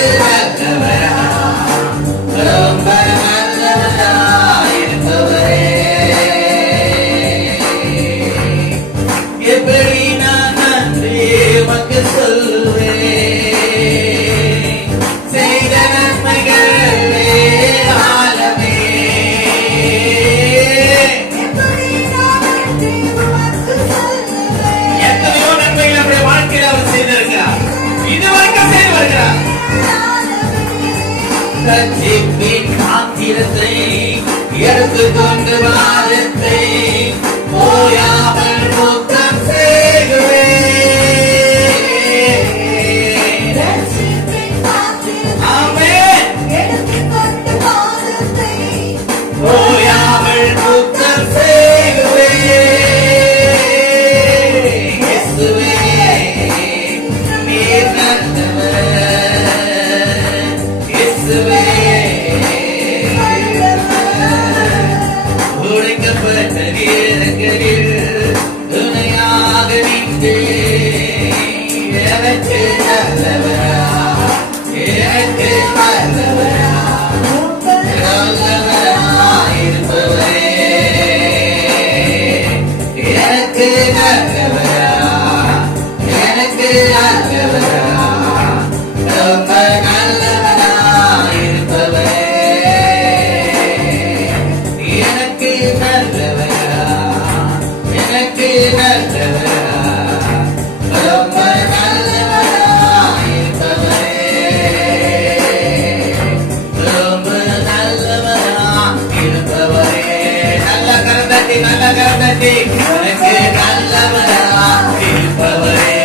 நல்லவரா ரொம்ப நல்லவரா இருப்பவரே. எப்படி நான் நன்றி உமக்கு சொல்வேன், செய்த நன்மைகளே ஆலமே. எத்தனையோ நன்மைகள் நம்முடைய வாழ்க்கையில் அவர் செய்திருக்கிறார், இதுவரைக்கும் செய்து வருகிறார். ரட்சிப்பின் பாத்திரத்தை எடுத்துக்கொண்டு வாரத்தை ஓயாமல் முத்தம் செய்குவேன். ஆமென். ஓயாமல் முத்தம் செய்குவேன். இயேசுவே நீர் நல்லவர், இயேசுவே உடைக்கப்பட்ட நீரங்களில் துணையாக நின்று எனக்கு நல்லவரா, எனக்கு நல்லவரா, நல்லவரா இருப்பவரே. எனக்கு நல்லவரா, எனக்கு நல்லவரா, ரொம்ப நல்லவரா இருப்பவரே. எனக்கு நல்லவரா, எனக்கு நல்லவரா, ரொம்ப நல்லவரா இருப்பவரே. ரொம்ப நல்லவரா இருப்பவரே. நல்ல கரந்தட்டி, நல்ல கரந்தட்டி. எனக்கு நல்லவரா இருப்பவரே,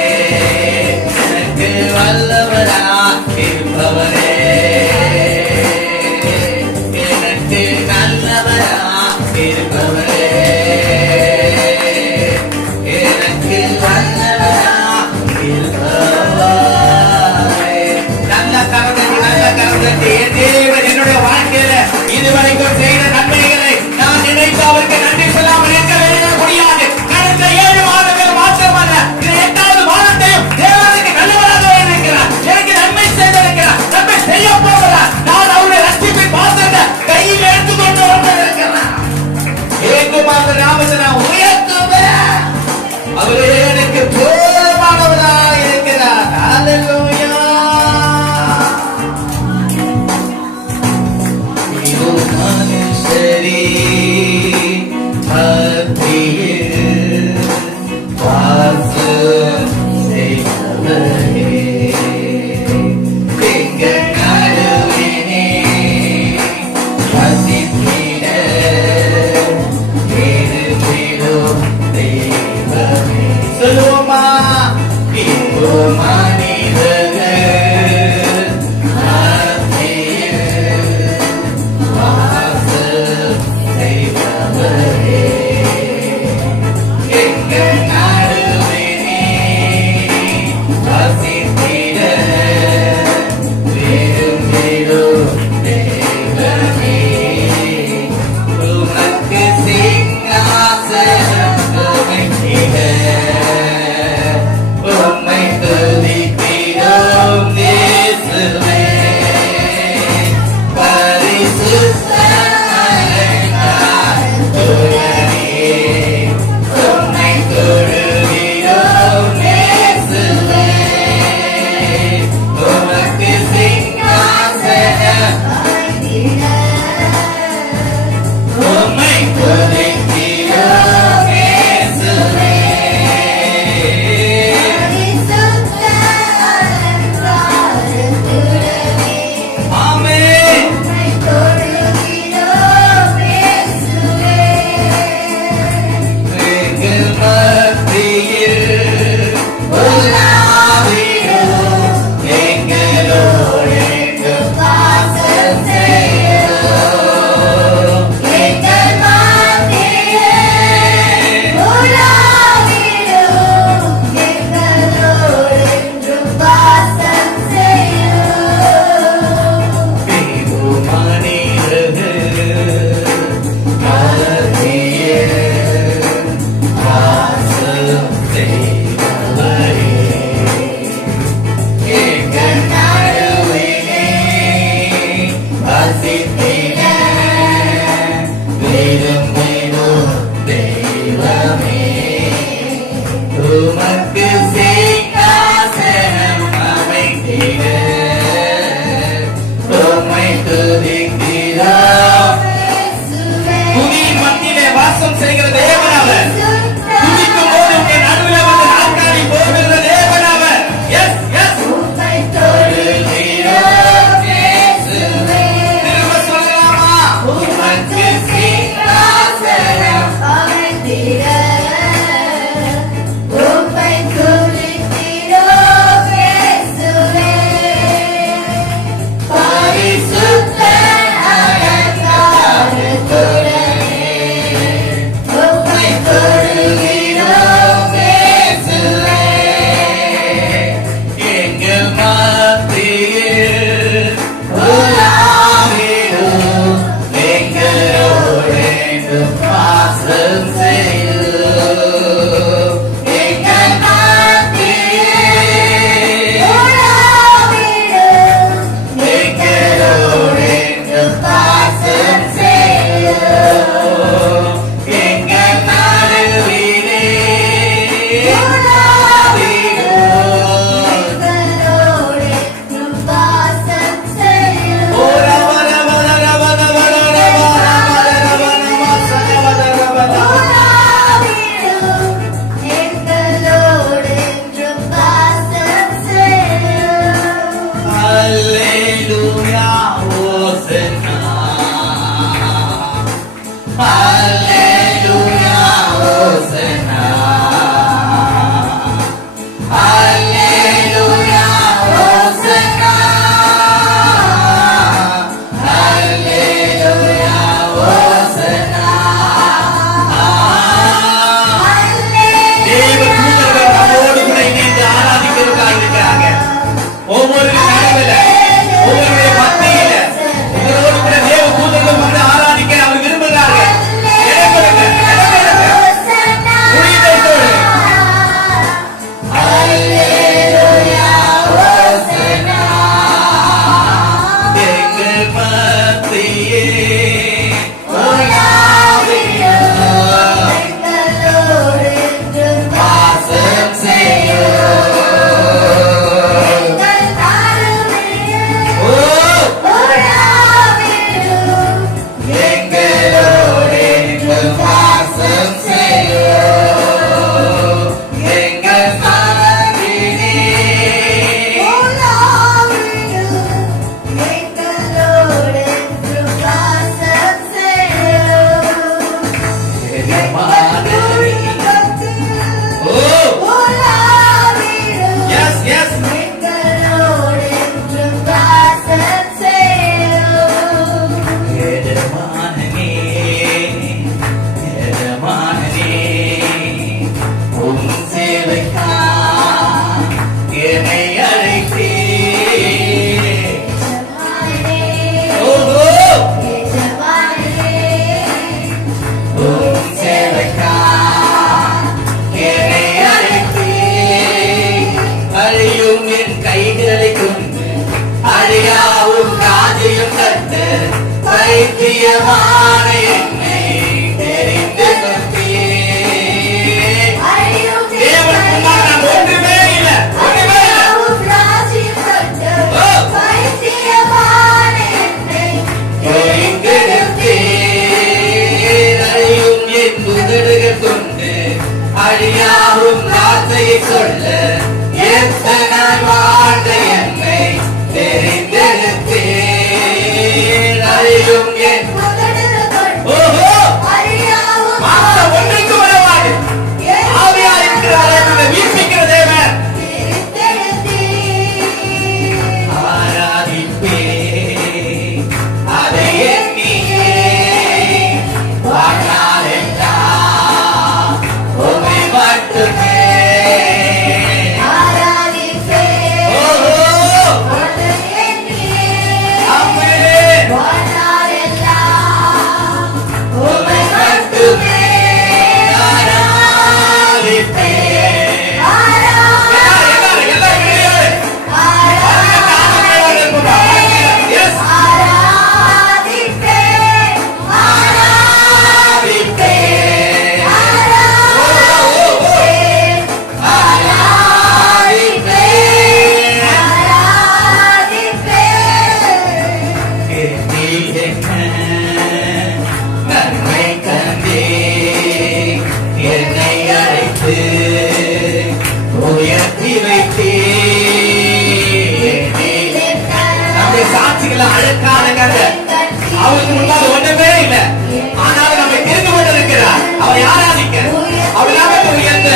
எனக்கு வல்லவரா இருப்பவரே. எனக்கு நல்லவரா இருப்பவரே, எனக்கு நல்லவரா இருப்பவரே. நல்ல கரந்தட்டி, நல்ல கரந்தட்டி. என் தேவன் என்னுடைய வாழ்க்கையில இதுவரைக்கும் செய்த நன்மைகளை நான் நினைத்து அவருக்கு நன்றி சொல்லாமல் இருக்கவே முடியாது. கடந்த 7 மாதங்கள் மாற்றமல்ல, இது 8வது மாதத்தையும் தேவனுக்கு நல்லவராக இருக்கிறார், எனக்கு நன்மை செய்திருக்கிறார், நன்மை செய்ய போகிறார். நான் அவருடைய ரட்சிப்பின் பாத்திரத்தை கையில் எடுத்துக்கொண்டு வந்திருக்கிறேன். ஏகுமார நாமத்தை நான் உயர்த்துவேன். அவரே எனக்கு போதுமானவராக இருக்கிறார். ஹல்லேலூயா. இதோ மனுஷரே பைத்தியமான என்னை தெரிந்து கொண்டீர். தேவனுக்கு முன்னால் நான் ஒன்றுமே இல்லை, ஒன்றுமே இல்லை. அறியும் என் உதடுகள் கொண்டு அழியாவும் வார்த்தையை சொல்ல எத்தனை வாழ்ந்த என்னை தெரிந்தெடுத்தேன். அறியும் என் ஓஹோ மாத்த ஒன்றுக்கு வரவாது ஆவியா இருக்கிறாரே வீசிக்கிற தேவன் ஆராதிப்பே அதை எண்ணியே வாழ்நாளெல்லாம் உம்மை மட்டுமே அவருக்கு முன்னால் ஒன்றுமே இல்லை. ஆனாலும் நம்மை தெரிந்து கொண்டிருக்கிறார். அவரை ஆராதிக்க அவர் நாமத்தை உயர்த்த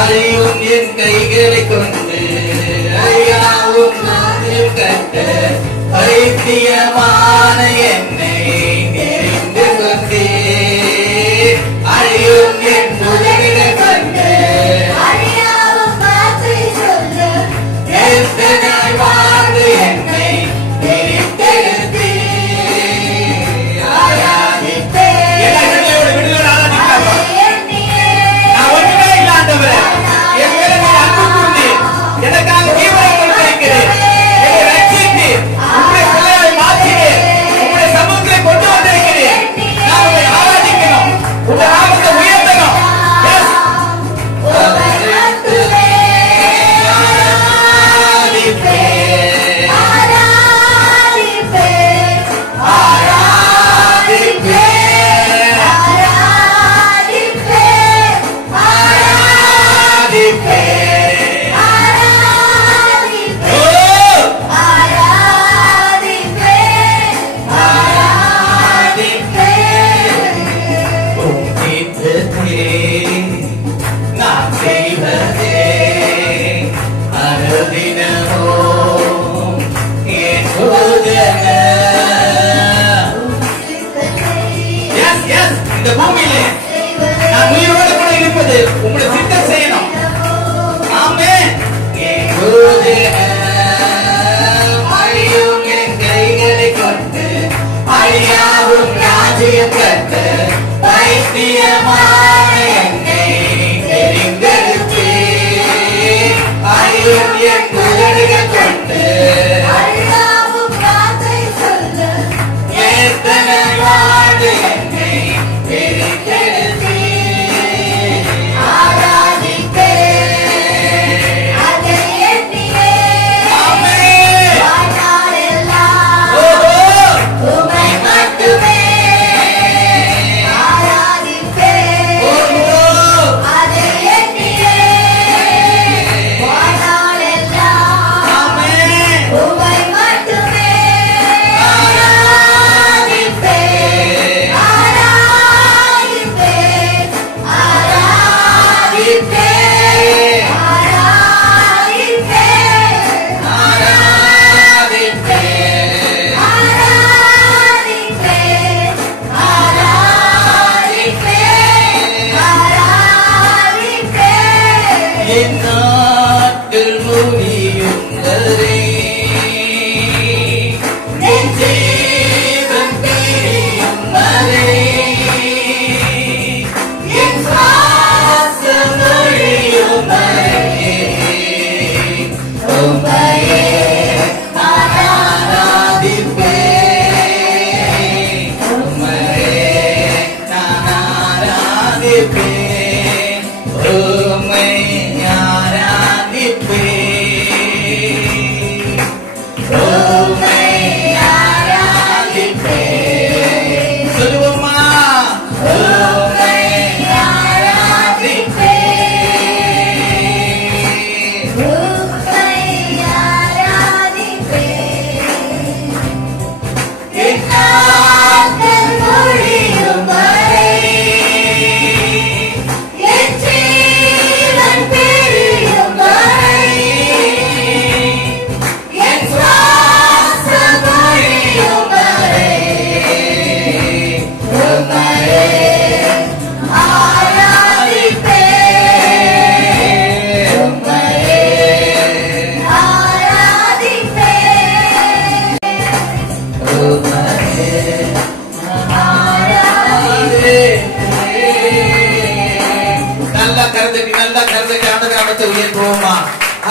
அறியும் என் கைகளை கொண்டு அறியாவும் கட்டு பைத்தியமான என்னை தெரிந்து கொண்டே அறியும் என் உதவிகளை கொண்டு எத்தனை வாழ்ந்து என்னை எனக்காக ஜீவனை கொடுத்திருக்கிறேன். என்னை ரட்சித்தீர். உம்முடைய பிள்ளைகளை மாற்றினீர்.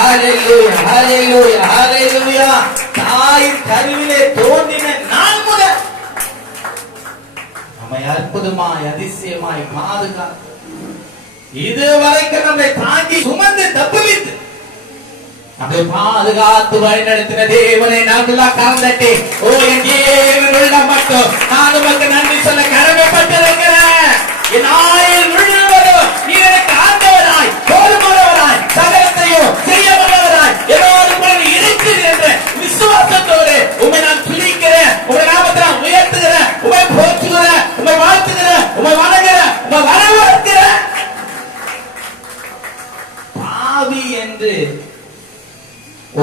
ஹalleluya ஹalleluya ஹalleluya. தாயின் கருவிலே தோன்றின நாள் முதல் நம்மை அற்புதமாய் அதிசயமாய் பாதுகாத்து இதுவரைக்கும் நம்மை தாங்கி சுமந்து தப்புவித்து நம்மை பாதுகாத்து வழிநடத்தின தேவனை நல்லா கலந்தட்டே. ஓ என் தேவன் உள்ள மட்டும் நான் உமக்கு நன்றி சொல்ல கடமைப்பட்டிருக்கிறேன். என் ஆயுள் முழுவதும் நீர் எனக்கு ஆண்டவராய் போதுமானவராய் சகலத்தையும் செய்ய வல்லவராய் என்னோடு கூட இருக்கிறீர் என்ற விசுவாசத்தோடு உம்மை நான் துதிக்கிறேன். உம்மை நாமத்தை நான் உயர்த்துகிறேன். உம்மை போற்றுகிறேன். உம்மை வாழ்த்துகிறேன். உம்மை வணங்குகிறேன். உம்மை வரவேற்கிறேன். பாவி என்று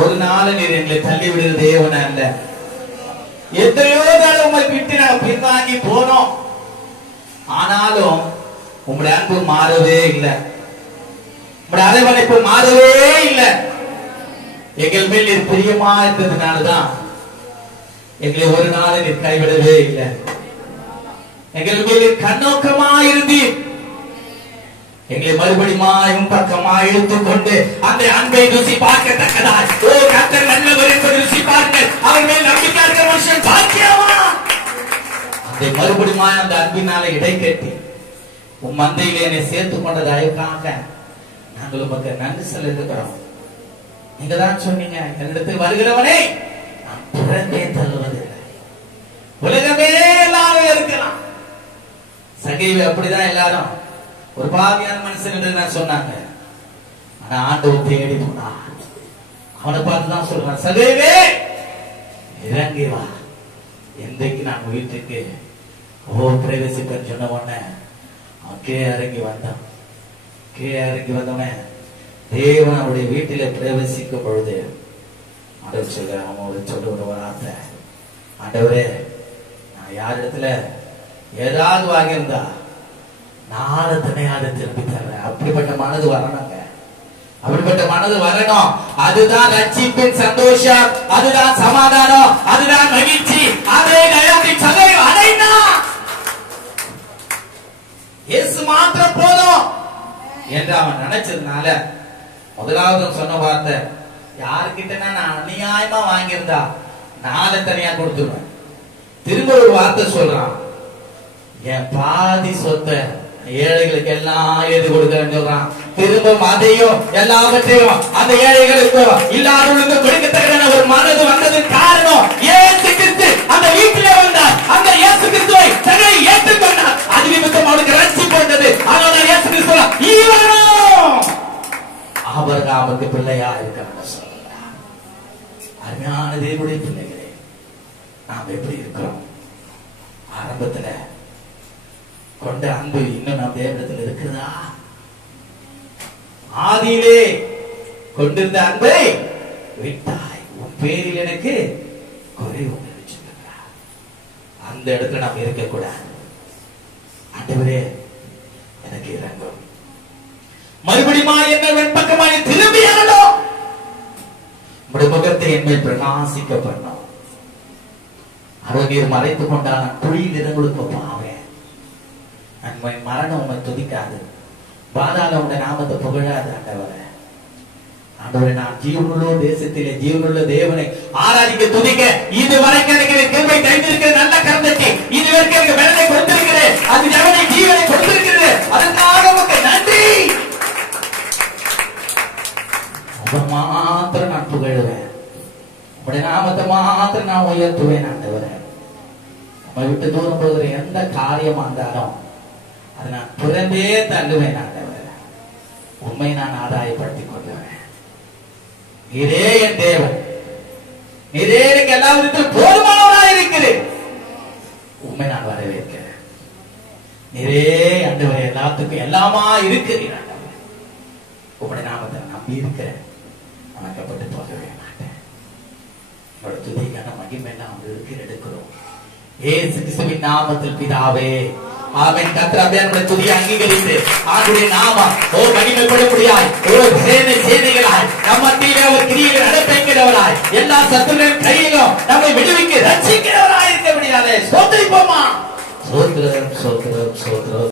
ஒரு நாள் நீர் எங்களை தள்ளிவிடுகிற தேவன் அல்ல. எத்தனையோ நாள் உங்களை விட்டு நாங்கள் பின்வாங்கி போனோம். ஆனாலும் உங்களுடைய அன்பு மாறவே இல்லை. உங்களுடைய அரவணைப்பு மாறவே இல்லை. எங்கள் மேல் நீர் பிரியமா இருந்ததுனாலதான் எங்களை ஒரு நாள் நீர் கைவிடவே இல்லை. எங்கள் மேல் நீர் கண்ணோக்கமா இருந்தீர். எங்களை மறுபடியும் பக்கமா இழுத்துக் கொண்டு அந்த அன்பை ருசி பார்க்கத்தக்கதாய் ஓ கர்த்தர் நல்லவர் என்பதை ருசி பார்க்க அவர் மேல் நம்பிக்கை இருக்கிற மனுஷன் பாக்கியமா. அதை மறுபடியும் அந்த அன்பினால இடை கட்டி உன் மந்தையிலே என்னை சேர்த்துக் கொண்டதற்காக நாங்கள் உமக்கு நன்றி செலுத்துகிறோம். நீங்க தான் சொன்னீங்க, என்னிடத்தில் வருகிறவனே நான் புறந்தே தள்ளுவதில்லை. உலகமே எல்லாரும் இருக்கலாம். சகைவை அப்படிதான் எல்லாரும் ஒரு பாவியான மனுஷன் என்று சொன்னாங்க. ஆனா ஆண்டவர் தேடி போனா அவனை பார்த்துதான் சொல்றான், சகைவே இறங்கி வா, என்றைக்கு நான் வீட்டுக்கு பிரவேசிப்பேன்னு சொன்ன உடனே அவன் கீழே இறங்கி வந்தான். கீழே இறங்கி வந்தவன் தேவன் அவருடைய வீட்டில பிரவேசிக்கும் பொழுது ஆண்டவர் சொல்ல அவன் சொல்ல ஒரு வார்த்தை, ஆண்டவரே நான் யார் இடத்துல ஏதாவது வாங்கியிருந்தா நாளை தனையாத திருப்பி தர்றேன். அப்படிப்பட்ட மனது வரணுங்க. அப்படிப்பட்ட மனது வரணும். அதுதான் ரட்சிப்பின் சந்தோஷம், அதுதான் சமாதானம், அதுதான் மகிழ்ச்சி. அதை சகை அடைந்தா இயேசு மாத்திரம் போதும் என்று அவன் நினைச்சதுனால முதலாவது சொன்ன வார்த்தை, யாருக்கிட்ட நான் அநியாயமா வாங்கியிருந்தா நாளை தனியா கொடுத்துருவேன். திரும்ப ஒரு வார்த்தை சொல்றான், என் பாதி சொத்தை ஏழைகளுக்கு எல்லாம் எழுதி கொடுக்கிறேன்னு சொல்றான். திரும்ப அதையும் எல்லாவற்றையும் அந்த ஏழைகளுக்கு இல்லாதவர்களுக்கு கொடுக்கத்தக்க ஒரு மனது வந்தது காரணம் இயேசு கிறிஸ்து அந்த வீட்டிலே வந்தார். அந்த இயேசு கிறிஸ்துவை தன்னை ஏற்றுக்கொண்டார். அது நிமித்தம் அவனுக்கு ரட்சிப்பு வந்தது. அதனால இயேசு கிறிஸ்து இவனும் ஆபிரகாமுக்கு பிள்ளையா இருக்கிறான்னு சொல்றார். அருமையான தேவனுடைய பிள்ளைகளே, நாம் எப்படி இருக்கிறோம்? ஆரம்பத்துல கொண்ட அன்பு இன்னும் நம் தேவனிடத்தில் இருக்கிறதா? ஆதியிலே கொண்டிருந்த அன்பை விட்டாய், உன் பேரில் எனக்கு குறைவு சொல்லுகிறார். அந்த இடத்துல நாம் இருக்கக்கூடாது. ஆண்டவரே எனக்கு இறங்கும், மறுபடியும் என்ன வெண்பக்கமாய் திரும்பியாலோ உடைய முகத்தை என் மேல் பிரகாசிக்க பண்ணோம். அருகீர் மறைத்துக் கொண்டால் நான் குழியில் இடங்களுக்கு பாவேன். நன்மை மரணம் உன்னை துதிக்காது, பாதாள உடைய நாமத்தை புகழாது. ஆண்டவரே ஆண்டவரே நான் ஜீவனுள்ள தேசத்திலே ஜீவனுள்ள தேவனை ஆராதிக்க துதிக்க இதுவரைக்கும் எனக்கு கிருபை கைந்திருக்கிற நல்ல கருந்தட்டி இதுவரைக்கும் எனக்கு வெள்ளை கொடுத்திருக்கிறேன். அது ஜனனை ஜீவனை கொடுத்திருக்கிறது. அதற்காக உமக்கு நன்றி. உங்கள் மாத்திரம் நான் புகழுவேன். உடைய நாமத்தை மாத்திரம் நான் உயர்த்துவேன். ஆண்டவரே உங்களை விட்டு தூரம் போகிற எந்த காரியமா இருந்தாலும் அதை நான் புறந்தே தள்ளுவேன். ஆண்டவரே உண்மை நான் ஆதாயப்படுத்திக் கொள்ளுவேன். நீரே என் தேவன், நீரே எனக்கு எல்லா விதத்திலும் போதுமானவராக இருக்கிறேன். உண்மை நான் வரவேற்கிறேன். நீரே ஆண்டவரே எல்லாத்துக்கும் எல்லாமா இருக்கிறீர். ஆண்டவரே உங்களுடைய நாமத்தை நம்பி இருக்கிறேன். வணக்கப்பட்டு போகவே மாட்டேன். உங்களோட துதிக்கான மகிமை எல்லாம் எடுக்கிறோம். இயேசு கிறிஸ்துவின் நாமத்தில் பிதாவே ஆமென். கர்த்தருடைய துதியை அங்கீகரித்து ஆண்டுடைய நாமம் மகிமைப்பட முடியாய் சேனைகளாய் நம்ம மத்தியிலே ஒரு கிரியைகளை நடப்பிக்கிறவராய் எல்லா சத்துருவின் கையிலும் நம்மை